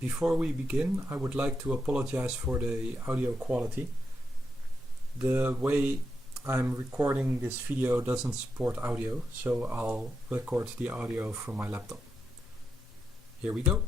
Before we begin, I would like to apologize for the audio quality. The way I'm recording this video doesn't support audio, so I'll record the audio from my laptop. Here we go.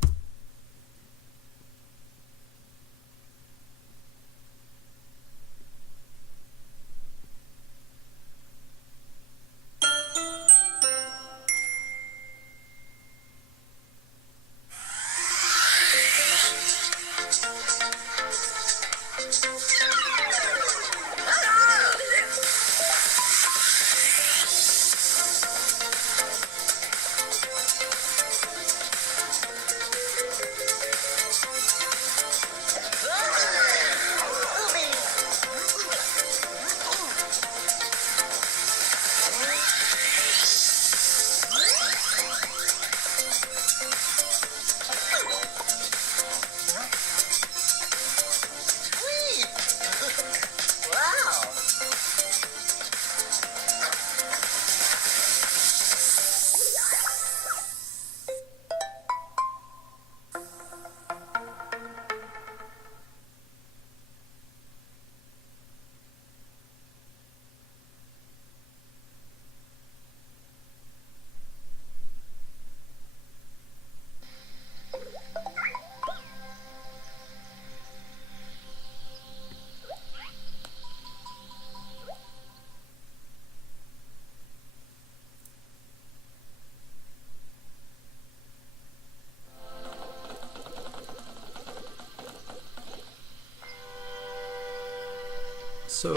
So,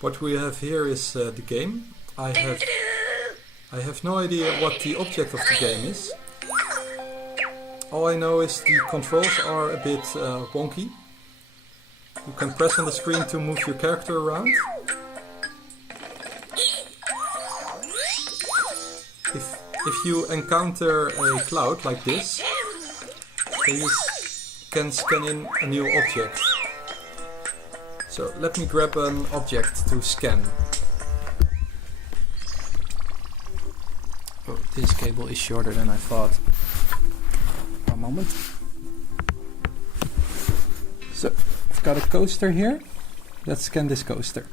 what we have here is the game. I have no idea what the object of the game is. All I know is the controls are a bit wonky. You can press on the screen to move your character around. If you encounter a cloud like this, then you can scan in a new object. So let me grab an object to scan. Oh, this cable is shorter than I thought. One moment. So, I've got a coaster here. Let's scan this coaster.